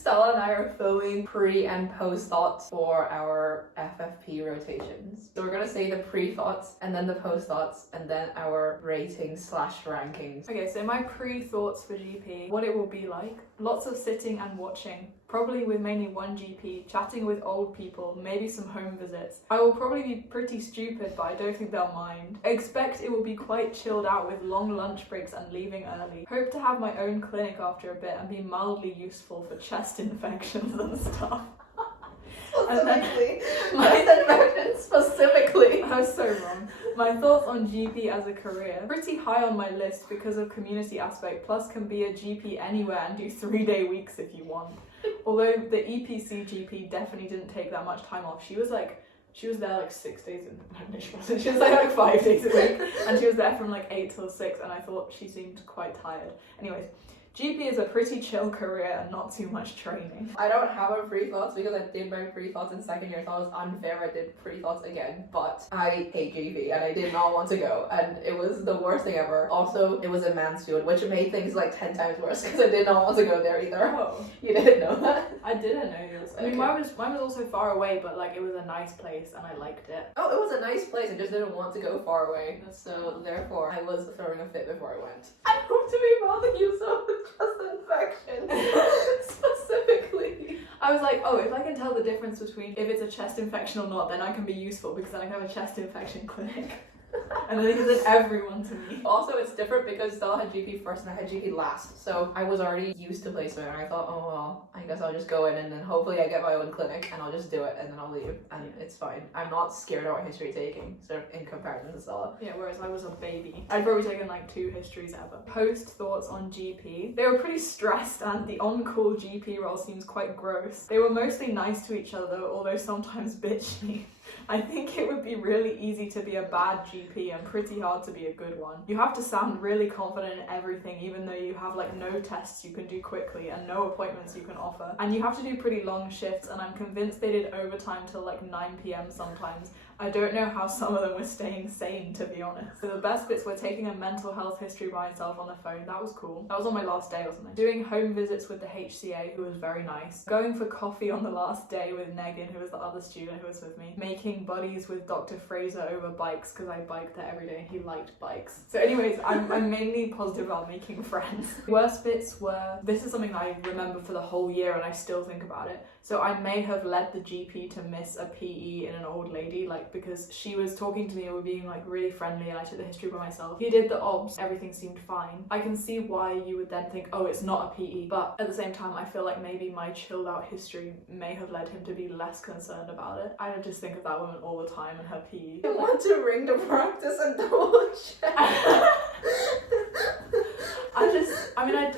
Stella and I are filming pre and post thoughts for our FFP rotations. So we're gonna say the pre thoughts and then the post thoughts and then our ratings / rankings. Okay, so my pre-thoughts for GP, what it will be like. Lots of sitting and watching, probably with mainly one GP, chatting with old people, maybe some home visits. I will probably be pretty stupid, but I don't think they'll mind. Expect it will be quite chilled out with long lunch breaks and leaving early. Hope to have my own clinic after a bit and be mildly useful for chest infections and stuff. Specifically. I was so wrong. My thoughts on GP as a career. Pretty high on my list because of community aspect, plus can be a GP anywhere and do 3-day weeks if you want. Although the EPC GP definitely didn't take that much time off. She was there like 6 days she was like 5 days a week, and she was there from like 8 till 6, and I thought she seemed quite tired. Anyways, GP is a pretty chill career and not too much training. I don't have a pre-thoughts because I did my pre-thoughts in second year, so it was unfair. I did pre-thoughts again, but I hate GP and I did not want to go, and it was the worst thing ever. Also, it was a Mansfield, which made things like 10 times worse because I did not want to go there either. Oh. You didn't know that? I didn't know this. I mean, mine was also far away, but like it was a nice place and I liked it. Oh, it was a nice place. I just didn't want to go far away, so therefore I was throwing a fit before I went. I hope to be bothering you so with chest infection specifically. I was like, oh, if I can tell the difference between if it's a chest infection or not, then I can be useful because then I can have a chest infection clinic. And then they can send everyone to me. Also, it's different because Stella had GP first and I had GP last. So I was already used to placement and I thought, oh well, I guess I'll just go in and then hopefully I get my own clinic and I'll just do it and then I'll leave and it's fine. I'm not scared about history taking, so in comparison to Stella. Yeah, whereas I was a baby. I'd probably taken like 2 histories ever. Post thoughts on GP. They were pretty stressed and the on-call GP role seems quite gross. They were mostly nice to each other, although sometimes bitchy. I think it would be really easy to be a bad GP and pretty hard to be a good one. You have to sound really confident in everything, even though you have like no tests you can do quickly and no appointments you can offer. And you have to do pretty long shifts, and I'm convinced they did overtime till like 9 PM sometimes. I don't know how some of them were staying sane, to be honest. So the best bits were taking a mental health history by myself on the phone. That was cool. That was on my last day or something. Doing home visits with the HCA, who was very nice. Going for coffee on the last day with Megan, who was the other student who was with me. Making buddies with Dr. Fraser over bikes, because I biked there every day and he liked bikes. So anyways, I'm mainly positive about making friends. Worst bits were, this is something that I remember for the whole year and I still think about it. So I may have led the GP to miss a PE in an old lady, like because she was talking to me and we were being like really friendly and I took the history by myself. He did the obs, everything seemed fine. I can see why you would then think, oh, it's not a PE, but at the same time I feel like maybe my chilled out history may have led him to be less concerned about it. I just think of that woman all the time and her PE. I want to ring the practice and double check.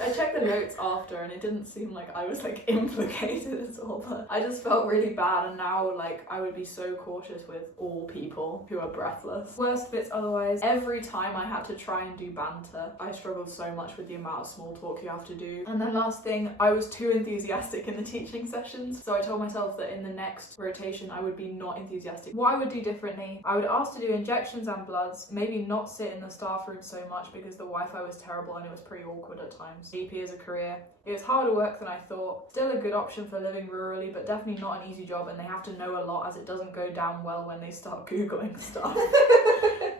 I checked the notes after and it didn't seem like I was like implicated at all, but I just felt really bad, and now like I would be so cautious with all people who are breathless. Worst bits otherwise, every time I had to try and do banter, I struggled so much with the amount of small talk you have to do. And then last thing, I was too enthusiastic in the teaching sessions, so I told myself that in the next rotation I would be not enthusiastic. What I would do differently, I would ask to do injections and bloods, maybe not sit in the staff room so much because the Wi-Fi was terrible and it was pretty awkward at times. GP as a career, it was harder work than I thought. Still a good option for living rurally, but definitely not an easy job, and they have to know a lot as it doesn't go down well when they start Googling stuff.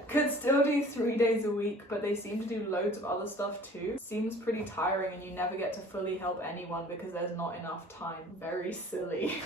Could still do 3 days a week, but they seem to do loads of other stuff too. Seems pretty tiring and you never get to fully help anyone because there's not enough time. Very silly.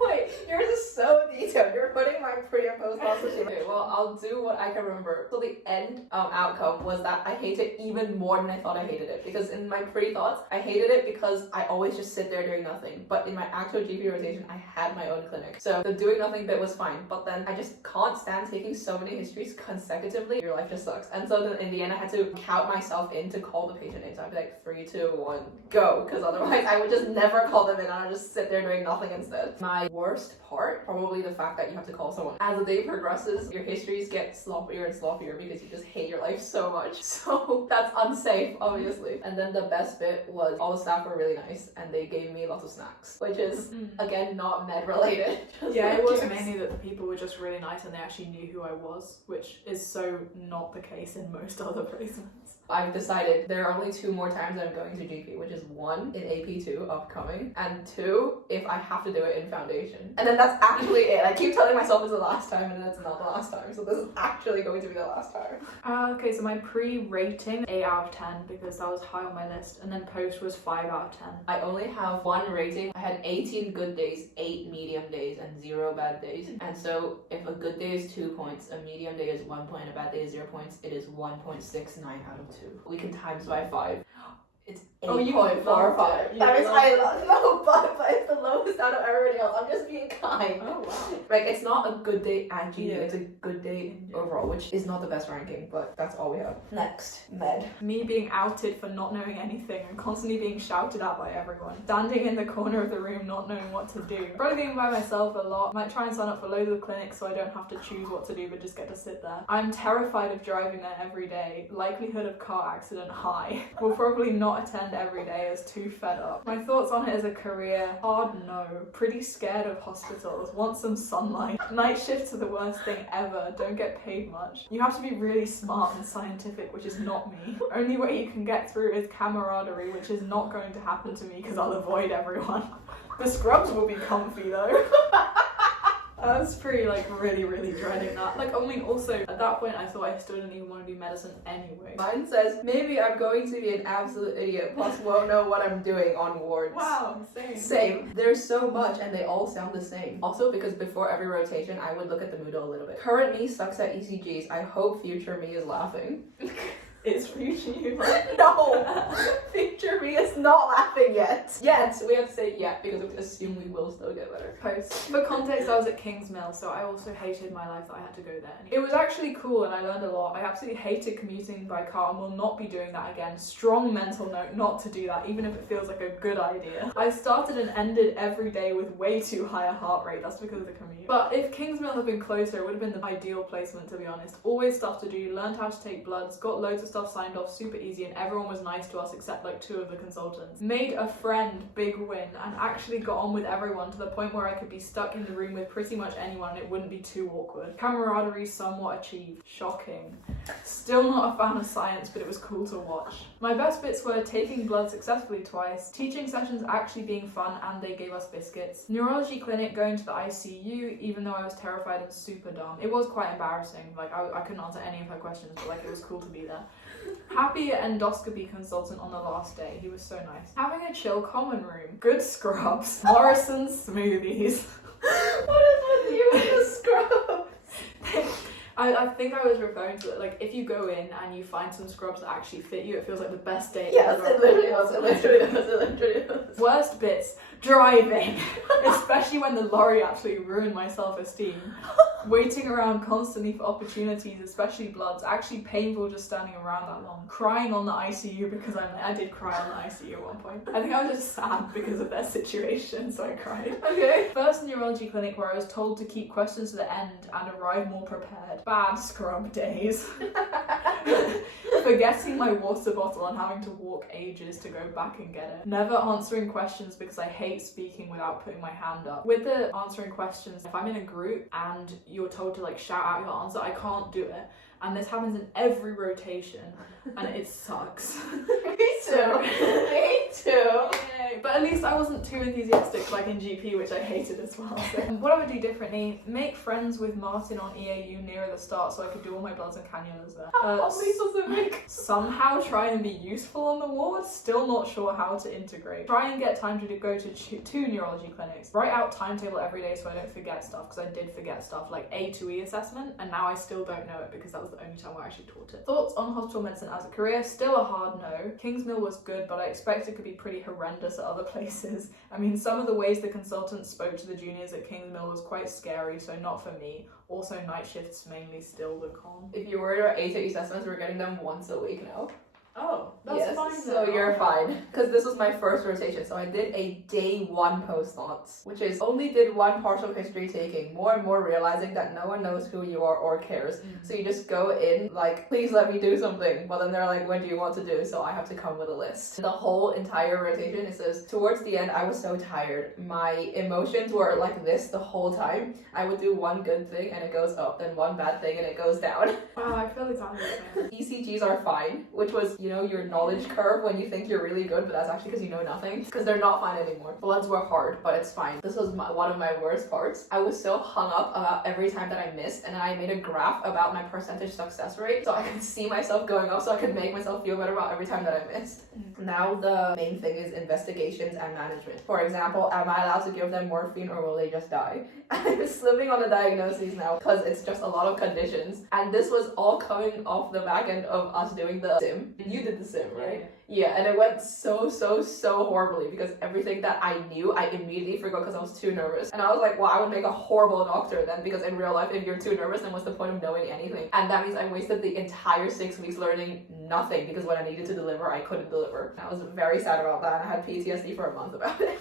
Wait, yours is so detailed. You're putting my pre and post thoughts. Okay, well, I'll do what I can remember. So the end outcome was that I hate it even more than I thought I hated it, because in my pre-thoughts, I hated it because I always just sit there doing nothing. But in my actual GP rotation, I had my own clinic. So the doing nothing bit was fine, but then I just can't stand taking so many histories consecutively. Your life just sucks. And so then in the end, I had to count myself in to call the patient in. So I'd be like, 3, 2, 1, go. Because otherwise I would just never call them in and I'd just sit there doing nothing instead. My worst part, probably the fact that you have to call someone. As the day progresses, your histories get sloppier and sloppier because you just hate your life so much. So that's unsafe, obviously. And then the best bit was all the staff were really nice and they gave me lots of snacks, which is, again, not med related. Yeah, it was mainly that the people were just really nice and they actually knew who I was, which is so not the case in most other placements. I've decided there are only 2 more times I'm going to GP, which is 1 in AP2 upcoming, and 2 if I have to do it in foundation. And then that's actually it. I keep telling myself it's the last time, and then it's not the last time. So this is actually going to be the last time. Okay, so my pre-rating 8 out of 10 because that was high on my list, and then post was 5 out of 10. I only have 1 rating. I had 18 good days, 8 medium days, and 0 bad days. And so if a good day is 2 points, a medium day is 1 point, a bad day is 0 points, it is 1.69 out of 2. We can times by 5. It's 8.45. That is but it's the lowest out of everybody else. I'm just being kind. Oh wow. Like, it's not a good day at GP, it's a good day overall, which is not the best ranking, but that's all we have. Next, med. Me being outed for not knowing anything and constantly being shouted at by everyone. Standing in the corner of the room not knowing what to do. Probably being by myself a lot. Might try and sign up for loads of clinics so I don't have to choose what to do but just get to sit there. I'm terrified of driving there every day. Likelihood of car accident high. Will probably not attend every day as too fed up. My thoughts on it as a career: hard no. Pretty scared of hospitals. Want some sunlight. Night shifts are the worst thing ever. Don't get paid much. You have to be really smart and scientific, which is not me. Only way you can get through is camaraderie, which is not going to happen to me because I'll avoid everyone. The scrubs will be comfy though. I was pretty really dreading that. I mean, also at that point I thought I still didn't even want to do medicine anyway. Mine says, maybe I'm going to be an absolute idiot, plus won't know what I'm doing on wards. Wow, Same. There's so much and they all sound the same. Also, because before every rotation I would look at the Moodle a little bit. Current me sucks at ECGs. I hope future me is laughing. Is future you? No! Future me is not laughing yet. Yet. We have to say yet because we assume we will still get better. Post. For context, I was at King's Mill, so I also hated my life that I had to go there. It was actually cool and I learned a lot. I absolutely hated commuting by car and will not be doing that again. Strong mental note not to do that, even if it feels like a good idea. I started and ended every day with way too high a heart rate. That's because of the commute. But if King's Mill had been closer, it would have been the ideal placement, to be honest. Always stuff to do, learned how to take bloods, got loads of stuff signed off super easy, and everyone was nice to us except 2 of the consultants. Made a friend, big win, and actually got on with everyone to the point where I could be stuck in the room with pretty much anyone and it wouldn't be too awkward. Camaraderie somewhat achieved. Shocking. Still not a fan of science, but it was cool to watch. My best bits were taking blood successfully twice, teaching sessions actually being fun, and they gave us biscuits. Neurology clinic, going to the ICU, even though I was terrified and super dumb. It was quite embarrassing. I couldn't answer any of her questions, but it was cool to be there. Happy endoscopy consultant on the last day. He was so nice. Having a chill common room. Good scrubs. Morrison's smoothies. What is with you and the scrubs? I think I was referring to it, if you go in and you find some scrubs that actually fit you, it feels like the best day yes, ever. It literally does. Worst bits, driving. Especially when the lorry actually ruined my self-esteem. Waiting around constantly for opportunities, especially bloods. Actually painful just standing around that long. Crying on the ICU because I did cry on the ICU at one point. I think I was just sad because of their situation, so I cried. Okay. First neurology clinic where I was told to keep questions to the end and arrive more prepared. Bad scrub days. Forgetting my water bottle and having to walk ages to go back and get it. Never answering questions because I hate speaking without putting my hand up. With the answering questions, if I'm in a group and you're told to shout out your answer, I can't do it. And this happens in every rotation and it sucks. Me too. Me too. Yay. But at least I wasn't too enthusiastic like in GP, which I hated as well. So what I would do differently, make friends with Martin on EAU nearer the start so I could do all my bloods and cannulas there. Somehow try and be useful on the ward, still not sure how to integrate. Try and get time to go to 2 neurology clinics. Write out timetable every day so I don't forget stuff, because I did forget stuff like A2E assessment, and now I still don't know it because that was the only time I actually taught it. Thoughts on hospital medicine as a career? Still a hard no. King's Mill was good, but I expect it could be pretty horrendous at other places. I mean, some of the ways the consultants spoke to the juniors at King's Mill was quite scary, so not for me. Also, night shifts mainly still the calm. If you're worried about A2E assessments, we're getting them once a week now. Oh, that's yes, fine. So you're fine. Because this was my first rotation, so I did a day 1 post-nots, which is only did 1 partial history taking, more and more realizing that no one knows who you are or cares. So you just go in please let me do something, but then they're like, what do you want to do? So I have to come with a list. The whole entire rotation, it says, towards the end I was so tired. My emotions were like this the whole time. I would do 1 good thing and it goes up, then 1 bad thing and it goes down. Wow, I feel exactly the same. ECGs are fine, which was you know, your knowledge curve when you think you're really good, but that's actually because you know nothing. Because they're not fun anymore. Bloods were hard, but it's fine. This was one of my worst parts. I was so hung up about every time that I missed, and I made a graph about my percentage success rate so I could see myself going up, so I could make myself feel better about every time that I missed. Now the main thing is investigations and management. For example, am I allowed to give them morphine or will they just die? I'm slipping on the diagnoses now because it's just a lot of conditions, and this was all coming off the back end of us doing the sim. You did the sim, right? Yeah, and it went so horribly because everything that I knew, I immediately forgot because I was too nervous. And I was like, well, I would make a horrible doctor then, because in real life, if you're too nervous, then what's the point of knowing anything? And that means I wasted the entire 6 weeks learning nothing, because when I needed to deliver, I couldn't deliver. And I was very sad about that, and I had PTSD for a month about it.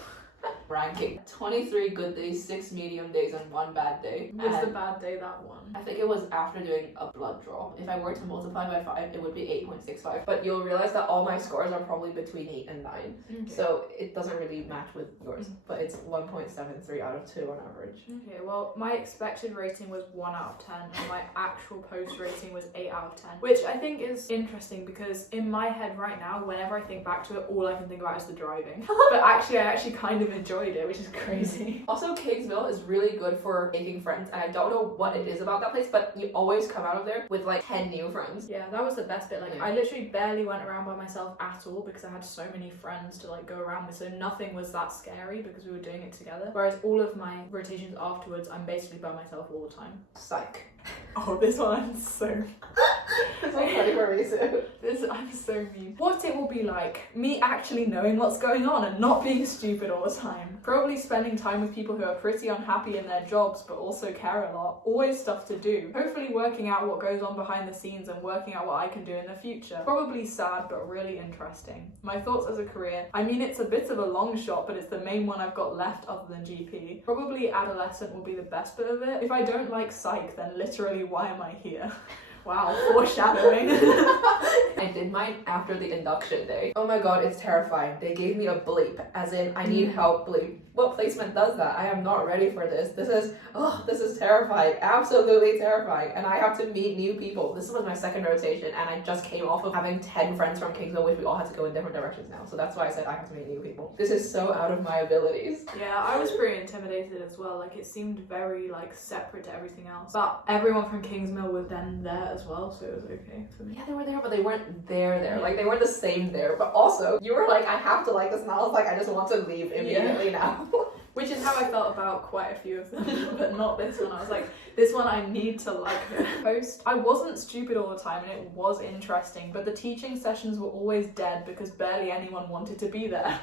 Ranking: 23 good days, 6 medium days, and 1 bad day. What's the bad day that one? I think it was after doing a blood draw. If I were to multiply by 5, it would be 8.65. But you'll realize that all my scores are probably between 8 and 9. Okay. So it doesn't really match with yours. But it's 1.73 out of 2 on average. Okay, well, my expected rating was 1 out of 10, and my actual post rating was 8 out of 10. Which I think is interesting, because in my head right now, whenever I think back to it, all I can think about is the driving. But actually, I kind of enjoyed it, which is crazy. Also, Kingsville is really good for making friends, and I don't know what it is about that place, but you always come out of there with like 10 new friends. Yeah, that was the best bit. Like, I literally barely went around by myself at all because I had so many friends to like go around with, so nothing was that scary because we were doing it together. Whereas all of my rotations afterwards, I'm basically by myself all the time. Psych. Oh, this one I'm so... This one's funny for me too. I'm so mean. What it will be like, me actually knowing what's going on and not being stupid all the time. Probably spending time with people who are pretty unhappy in their jobs but also care a lot. Always stuff to do. Hopefully working out what goes on behind the scenes and working out what I can do in the future. Probably sad but really interesting. My thoughts as a career: I mean, it's a bit of a long shot, but it's the main one I've got left other than GP. Probably adolescent will be the best bit of it. If I don't like psych, then literally why am I here? Wow, foreshadowing. I did mine after the induction day. Oh my god, it's terrifying. They gave me a bleep, as in, I need help bleep. What placement does that? I am not ready for this. This is terrifying. Absolutely terrifying. And I have to meet new people. This was my second rotation, and I just came off of having 10 friends from Kingsville, which we all had to go in different directions now. So that's why I said I have to meet new people. This is so out of my abilities. Yeah, I was pretty intimidated as well. Like, it seemed very like separate to everything else. But everyone from Kingsmill was then there as well, so it was okay for me. Yeah, they were there, but they weren't there. Like, they weren't the same there. But also, you were like, I have to like this, and I was like, I just want to leave immediately now. Which is how I felt about quite a few of them, but not this one. I was like, this one I need to like it. Post, I wasn't stupid all the time, and it was interesting, but the teaching sessions were always dead because barely anyone wanted to be there.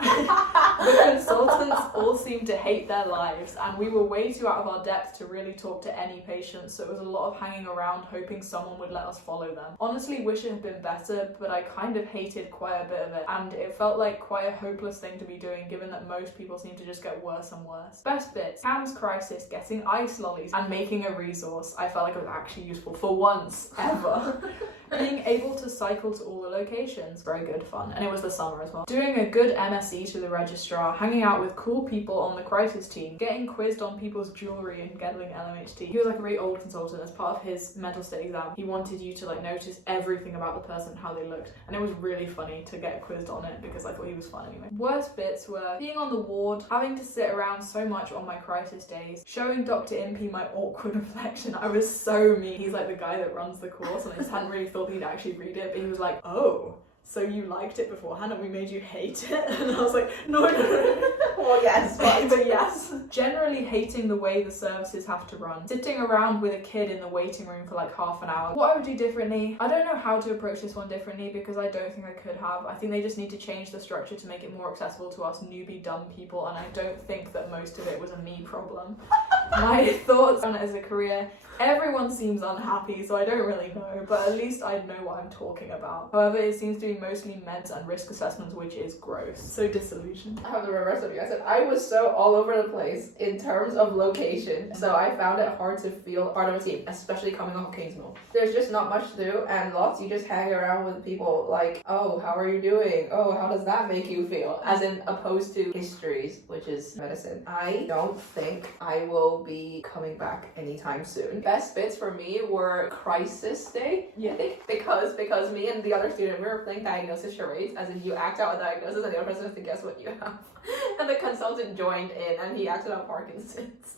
The consultants all seemed to hate their lives, and we were way too out of our depth to really talk to any patients, so it was a lot of hanging around hoping someone would let us follow them. Honestly, wish it had been better, but I kind of hated quite a bit of it, and it felt like quite a hopeless thing to be doing given that most people seem to just get worse and worse. Best bits: Cam's crisis, getting ice lollies, and making a resource. I felt like it was actually useful for once ever. Being able to cycle to all the locations, very good fun, and it was the summer as well. Doing a good MSE to the registrar, hanging out with cool people on the crisis team, getting quizzed on people's jewellery and getting LMHT. He was like a really old consultant. As part of his mental state exam, he wanted you to like notice everything about the person, how they looked, and it was really funny to get quizzed on it because I thought he was fun anyway. Worst bits were being on the ward, having to sit around so much on my crisis days, showing Dr. Impey my awkward reflection. I was so mean. He's like the guy that runs the course, and I just hadn't really thought he'd actually read it, but he was like, oh, so you liked it beforehand and we made you hate it? And I was like, no. Well, yes, but yes. Generally hating the way the services have to run. Sitting around with a kid in the waiting room for like half an hour. What I would do differently? I don't know how to approach this one differently because I don't think I could have. I think they just need to change the structure to make it more accessible to us newbie dumb people, and I don't think that most of it was a me problem. My thoughts on it as a career: everyone seems unhappy, so I don't really know, but at least I know what I'm talking about. However, it seems to be mostly meds and risk assessments, which is gross. So disillusioned. I have the reverse of you. I said I was so all over the place in in terms of location. So I found it hard to feel part of a team, especially coming off Kingsmill. There's just not much to do, and lots you just hang around with people like, oh, how are you doing? Oh, how does that make you feel? As in opposed to histories, which is medicine. I don't think I will be coming back anytime soon. Best bits for me were crisis day. Yeah. I think because me and the other student, we were playing diagnosis charades, as in you act out a diagnosis and the other person has to guess what you have. And the consultant joined in and he acted out Parkinson's.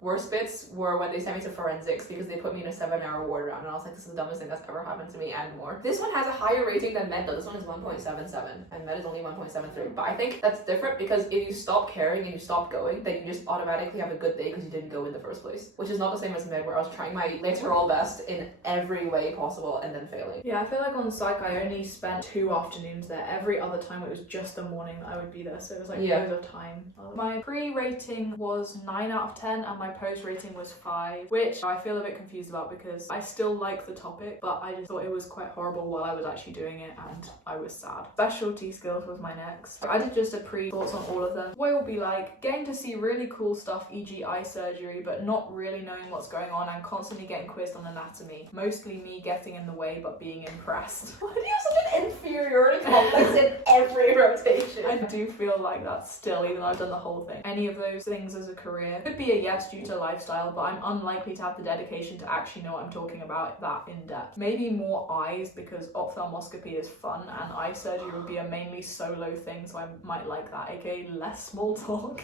Worst bits were when they sent me to forensics because they put me in a 7-hour ward round, and I was like, this is the dumbest thing that's ever happened to me and more. This one has a higher rating than med though. This one is 1.77 and med is only 1.73. But I think that's different because if you stop caring and you stop going, then you just automatically have a good day because you didn't go in the first place. Which is not the same as med, where I was trying my literal best in every way possible and then failing. Yeah, I feel like on psych I only spent 2 afternoons there. Every other time it was just the morning that I would be there, so it was like loads of time. My pre-rating was 9 out of 10 and my post-rating was 5, which I feel a bit confused about because I still like the topic, but I just thought it was quite horrible while I was actually doing it and I was sad. Specialty skills was my next. I did just a pre-thoughts on all of them. What it will be like getting to see really cool stuff, e.g. eye surgery, but not really knowing what's going on and constantly getting quizzed on anatomy. Mostly me getting in the way but being impressed. Why do you have such an inferiority complex in every rotation? I do feel like that still, even though I've done the whole thing. Any of those things as a career could be a yes due to lifestyle, but I'm unlikely to have the dedication to actually know what I'm talking about that in depth. Maybe more eyes because ophthalmoscopy is fun and eye surgery would be a mainly solo thing, so I might like that, aka less small talk.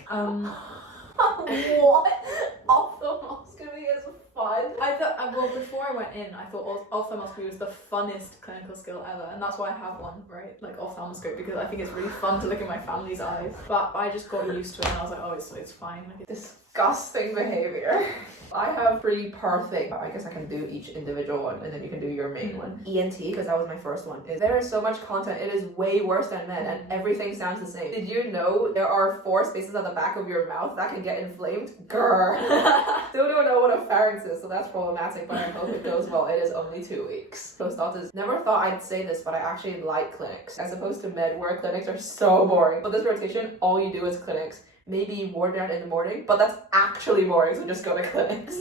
What? Ophthalmoscopy is fun? I thought, well, before I went in, I thought ophthalmoscopy was the funnest clinical skill ever, and that's why I have one, right? Like ophthalmoscope, because I think it's really fun to look at my family's eyes. But I just got used to it, and I was like, oh, it's fine. Like, Disgusting behavior. I have pretty perfect. I guess I can do each individual one and then you can do your main one. ENT, because that was my first one. There is so much content. It is way worse than med and everything sounds the same. Did you know there are 4 spaces at the back of your mouth that can get inflamed? Grr. Still don't know what a pharynx is, so that's problematic, but I hope it goes well. It is only 2 weeks. Postdocs, never thought I'd say this, but I actually like clinics. As opposed to med, where clinics are so boring. But this rotation, all you do is clinics. Maybe ward round in the morning, but that's actually boring, so just go to clinics.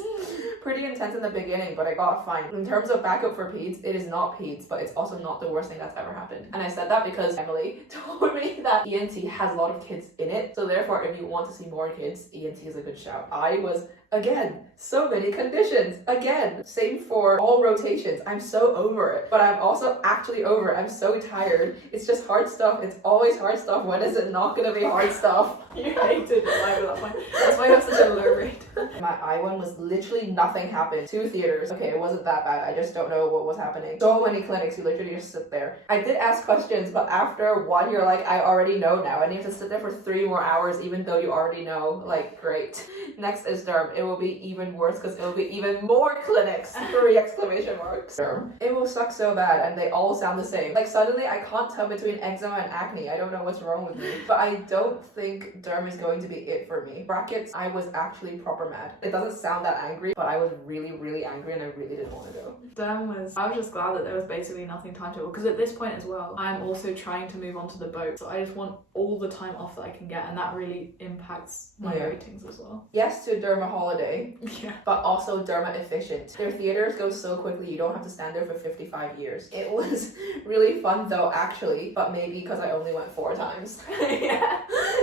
Pretty intense in the beginning, but I got fine. In terms of backup for peds, it is not peds, but it's also not the worst thing that's ever happened. And I said that because Emily told me that ENT has a lot of kids in it, so therefore if you want to see more kids, ENT is a good shout. I was, again, so many conditions. Again, same for all rotations. I'm so over it, but I'm also actually over it. I'm so tired. It's just hard stuff. It's always hard stuff. When is it not gonna be hard stuff? You hated your life at that point. That's why you have such a low rate. My eye one was literally nothing happened. 2 theaters. Okay, it wasn't that bad. I just don't know what was happening. So many clinics, you literally just sit there. I did ask questions, but after one, you're like, I already know now. And you have to sit there for 3 more hours, even though you already know. Like, great. Next is derm. It will be even worse because it will be even more clinics. 3 exclamation marks. Derm. It will suck so bad, and they all sound the same. Like, suddenly I can't tell between eczema and acne. I don't know what's wrong with me. But I don't think derm is going to be it for me. Brackets, I was actually proper mad. It doesn't sound that angry, but I was really, really angry and I really didn't want to go. I was just glad that there was basically nothing timetable, because at this point as well, I'm also trying to move on to the boat. So I just want all the time off that I can get, and that really impacts my ratings as well. Yes to derma holiday, yeah, but also derma efficient. Their theaters go so quickly, you don't have to stand there for 55 years. It was really fun though, actually, but maybe because I only went 4 times. yeah.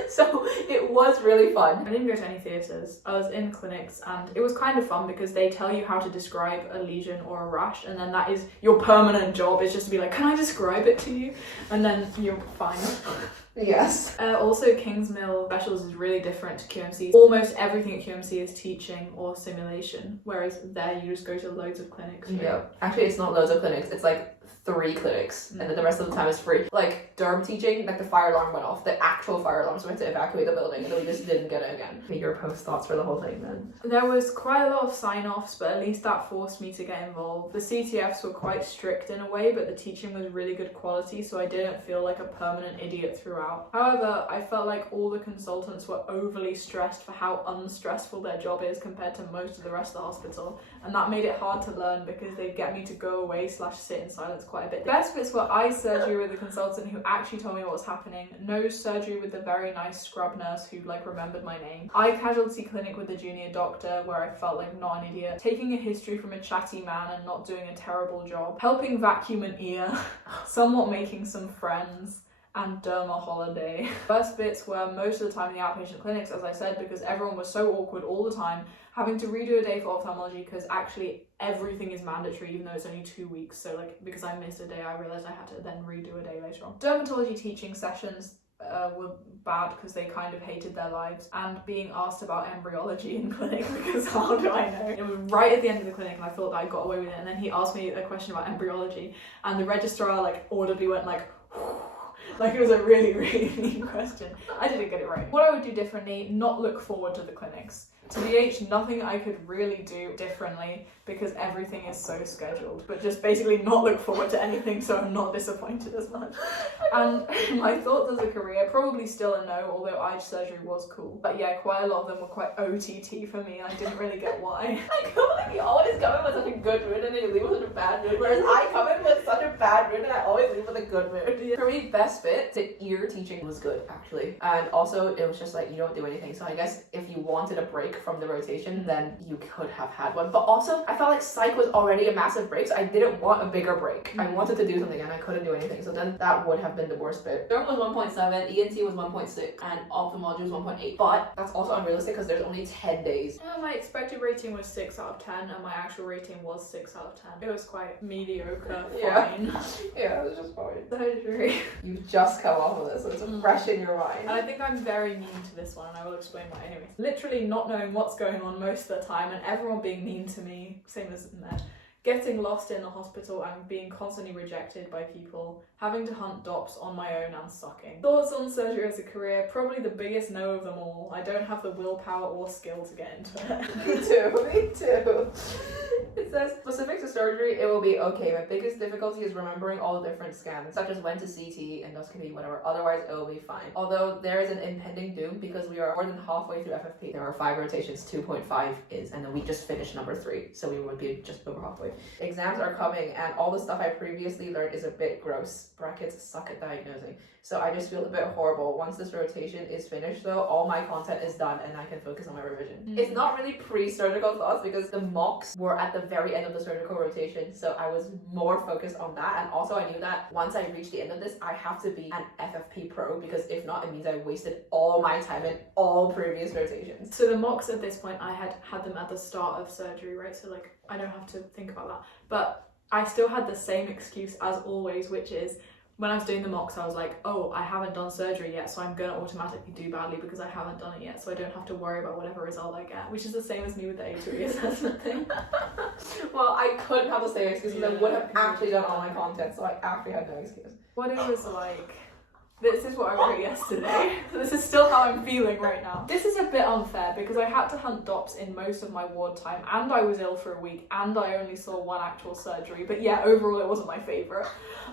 So it was really fun. I didn't go to any theatres. I was in clinics and it was kind of fun because they tell you how to describe a lesion or a rash, and then that is your permanent job. It's just to be like, can I describe it to you? And then you're fine. Yes. Also, Kingsmill Specials is really different to QMC. Almost everything at QMC is teaching or simulation, whereas there you just go to loads of clinics. Right? Yeah. Actually, it's not loads of clinics. It's like 3 clinics, and then the rest of the time is free. Like derm teaching, like the fire alarm went off, the actual fire alarm, so we had to evacuate the building, and then we just didn't get it again. Your post thoughts for the whole thing then? There was quite a lot of sign-offs, but at least that forced me to get involved. The CTFs were quite strict in a way, but the teaching was really good quality, so I didn't feel like a permanent idiot throughout. However, I felt like all the consultants were overly stressed for how unstressful their job is compared to most of the rest of the hospital, and that made it hard to learn because they'd get me to go away / sit in silence quite quite a bit. Best bits were eye surgery with a consultant who actually told me what was happening, nose surgery with the very nice scrub nurse who like remembered my name, eye casualty clinic with the junior doctor where I felt like not an idiot, taking a history from a chatty man and not doing a terrible job, helping vacuum an ear, somewhat making some friends, and derma holiday. Worst bits were most of the time in the outpatient clinics, as I said, because everyone was so awkward all the time, having to redo a day for ophthalmology because actually everything is mandatory even though it's only 2 weeks. So like because I missed a day, I realised I had to then redo a day later on. Dermatology teaching sessions were bad because they kind of hated their lives, and being asked about embryology in clinic because how do I know? It was right at the end of the clinic and I thought that I got away with it, and then he asked me a question about embryology and the registrar like audibly went like like it was a really, really mean question. I didn't get it right. What I would do differently, not look forward to the clinics. To BH, nothing I could really do differently because everything is so scheduled, but just basically not look forward to anything so I'm not disappointed as much. And my thoughts as a career, probably still a no, although eye surgery was cool. But yeah, quite a lot of them were quite OTT for me and I didn't really get why. I can't believe you always come in with such a good mood and then you leave with such a bad mood, whereas I come in with such a bad mood and I always leave with a good mood. Yeah. For me, best fit, the ear teaching was good actually. And also it was just like you don't do anything. So I guess if you wanted a break from the rotation, then you could have had one. But also, I felt like psych was already a massive break, so I didn't want a bigger break. I wanted to do something and I couldn't do anything, so then that would have been the worst bit. Derm was 1.7, ENT was 1.6, and ophthalmology was 1.8. But that's also unrealistic because there's only 10 days. My expected rating was 6 out of 10 and my actual rating was 6 out of 10. It was quite mediocre, fine. Yeah, it was just fine. Surgery. You've just come off of this, so it's fresh in your mind. And I think I'm very mean to this one and I will explain why anyway. Literally not knowing what's going on most of the time and everyone being mean to me, same as Ned. Getting lost in the hospital and being constantly rejected by people, having to hunt dops on my own and sucking. Thoughts on surgery as a career, probably the biggest no of them all. I don't have the willpower or skill to get into it. Me too. It says, specific to surgery, it will be okay. My biggest difficulty is remembering all the different scans, such as when to CT, endoscopy, whatever. Otherwise, it will be fine. Although there is an impending doom because we are more than halfway through FFP. There are 5 rotations, 2.5 is, and then we just finished number 3, so we would be just over halfway. Exams are coming, and all the stuff I previously learned is a bit gross. Brackets suck at diagnosing. So I just feel a bit horrible. Once this rotation is finished though, all my content is done and I can focus on my revision. It's not really pre-surgical thoughts because the mocks were at the very end of the surgical rotation, so I was more focused on that. And also I knew that once I reach the end of this, I have to be an FFP pro because if not, it means I wasted all my time in all previous rotations. So the mocks at this point, I had them at the start of surgery, right? So like, I don't have to think about that. But I still had the same excuse as always, which is when I was doing the mocks, I was like, oh, I haven't done surgery yet, so I'm going to automatically do badly because I haven't done it yet, so I don't have to worry about whatever result I get, which is the same as me with the A2E assessment thing. Well, I couldn't have the same excuse because I would have actually done all my content, so I actually had no excuse. What it was like... This is what I wrote yesterday. This is still how I'm feeling right now. This is a bit unfair because I had to hunt dops in most of my ward time and I was ill for a week and I only saw 1 actual surgery, but yeah, overall it wasn't my favourite.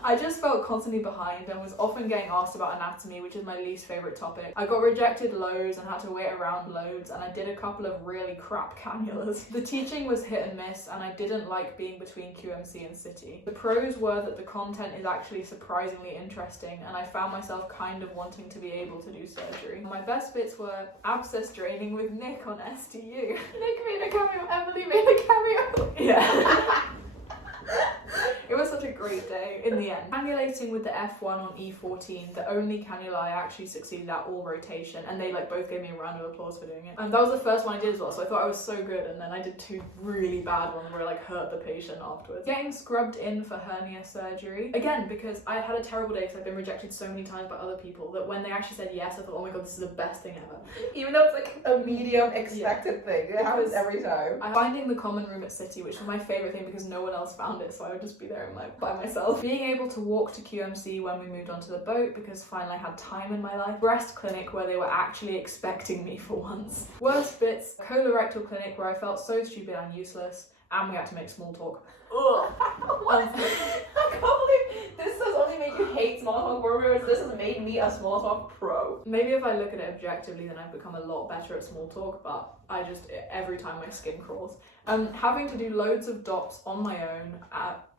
I just felt constantly behind and was often getting asked about anatomy, which is my least favourite topic. I got rejected loads and had to wait around loads, and I did a couple of really crap cannulas. The teaching was hit and miss and I didn't like being between QMC and City. The pros were that the content is actually surprisingly interesting and I found myself kind of wanting to be able to do surgery. My best bits were abscess draining with Nick on STU. Nick made a cameo, Emily made a cameo. Yeah. It was such a great day in the end. Cannulating with the F1 on E14, the only cannula I actually succeeded at all rotation, and they like both gave me a round of applause for doing it. And that was the first one I did as well, so I thought I was so good, and then I did 2 really bad ones where I like hurt the patient afterwards. Getting scrubbed in for hernia surgery, again, because I had a terrible day because I've been rejected so many times by other people that when they actually said yes, I thought, oh my god, this is the best thing ever. Even though it's like a medium expected thing, it happens every time. I'm finding the common room at City, which was my favourite thing because no one else found it, so I would just be there by myself. Being able to walk to QMC when we moved onto the boat because finally I had time in my life. Breast clinic where they were actually expecting me for once. Worst bits, colorectal clinic where I felt so stupid and useless and we had to make small talk. Ugh. I can't believe this does only make you hate hate small talk words. This has made me a small talk pro. Maybe if I look at it objectively, then I've become a lot better at small talk, but I just, every time my skin crawls. Having to do loads of dots on my own,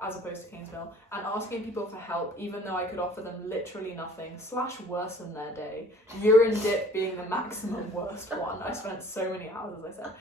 as opposed to Kingsville, and asking people for help, even though I could offer them literally nothing, / worsen their day. Urine dip being the maximum worst one. I spent so many hours, as I said.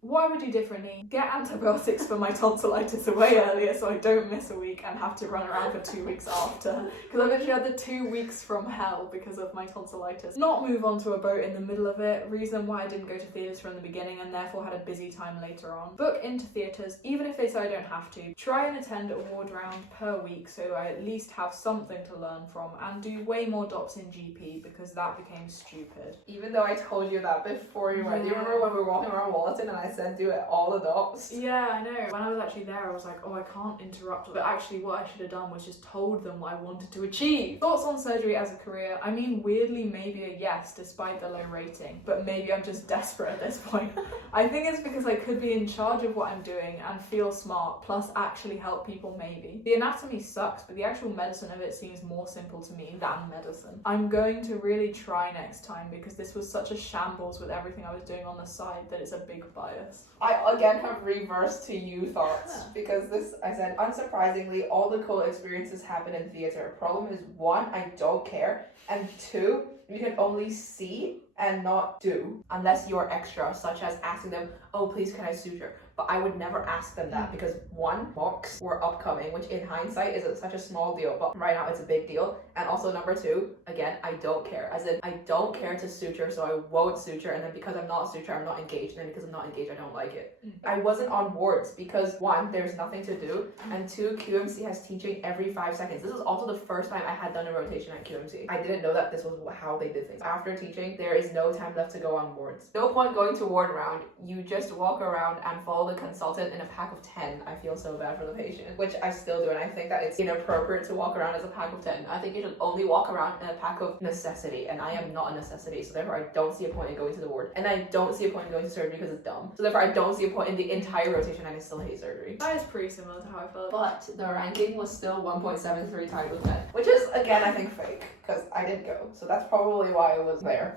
What I would do differently, get antibiotics for my tonsillitis away earlier so I don't miss a week and have to run around for 2 weeks after. Because I literally had the 2 weeks from hell because of my tonsillitis. Not move onto a boat in the middle of it, reason why I didn't go to theatres from the beginning and therefore had a busy time later on. Book into theatres, even if they say I don't have to. Try and attend a ward round per week so I at least have something to learn from, and do way more docs in GP because that became stupid. Even though I told you that before you went. Do you remember when we were walking around Wallerton and I said do it all the docs? Yeah, I know. When I was actually there, I was like, oh, I can't interrupt. But actually what I should have done was just told them what I wanted to achieve. Thoughts on surgery as a career? I mean, weirdly, maybe a yes, despite the low rating. But maybe I'm just desperate at this point. I think it's because I could be in charge of what I'm doing and feel smart, plus actually help people maybe. The anatomy sucks, but the actual medicine of it seems more simple to me than medicine. I'm going to really try next time because this was such a shambles with everything I was doing on the side that it's a big bias. I again have reversed to you thoughts because this, I said, unsurprisingly, all the cool experiences happen in theatre. Problem is, 1, I don't care, and 2, you can only see and not do unless you're extra, such as asking them, oh, please can I suture? But I would never ask them that because 1, mocks were upcoming, which in hindsight is such a small deal, but right now it's a big deal. And also number 2, again, I don't care. As in, I don't care to suture, so I won't suture, and then because I'm not suture, I'm not engaged, and then because I'm not engaged, I don't like it. I wasn't on wards because 1, there's nothing to do, and 2, QMC has teaching every 5 seconds. This is also the first time I had done a rotation at QMC. I didn't know that this was how they did things. After teaching, there is no time left to go on wards. No point going to ward round. You just walk around and follow the consultant in a pack of 10. I feel so bad for the patient, which I still do, and I think that it's inappropriate to walk around as a pack of 10. I think you should only walk around in a pack of necessity, and I am not a necessity, so therefore I don't see a point in going to the ward, and I don't see a point in going to surgery because it's dumb. So therefore I don't see a point in the entire rotation, and I still hate surgery. That is pretty similar to how I felt. But the ranking was still 1.73 times 10, which is, again, I think fake, because I didn't go, so that's probably why it was there.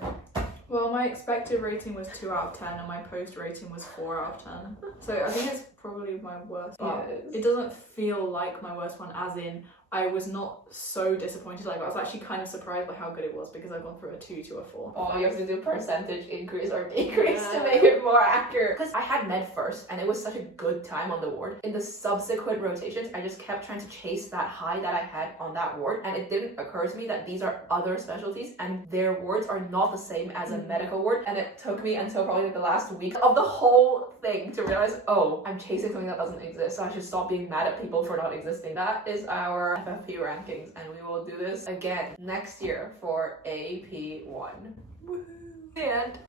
Well, my expected rating was 2 out of 10 and my post rating was 4 out of 10. So I think it's probably my worst, but it doesn't feel like my worst one, as in I was not so disappointed. Like, I was actually kind of surprised by how good it was because I've gone through a 2 to a 4. Oh, you have to do percentage increase or decrease to make it more accurate. Because I had med first and it was such a good time on the ward. In the subsequent rotations, I just kept trying to chase that high that I had on that ward, and it didn't occur to me that these are other specialties and their wards are not the same as a medical ward. And it took me until probably the last week of the whole thing to realize, oh, I'm chasing something that doesn't exist, so I should stop being mad at people for not existing. That is our FFP rankings, and we will do this again next year for AP1. The end.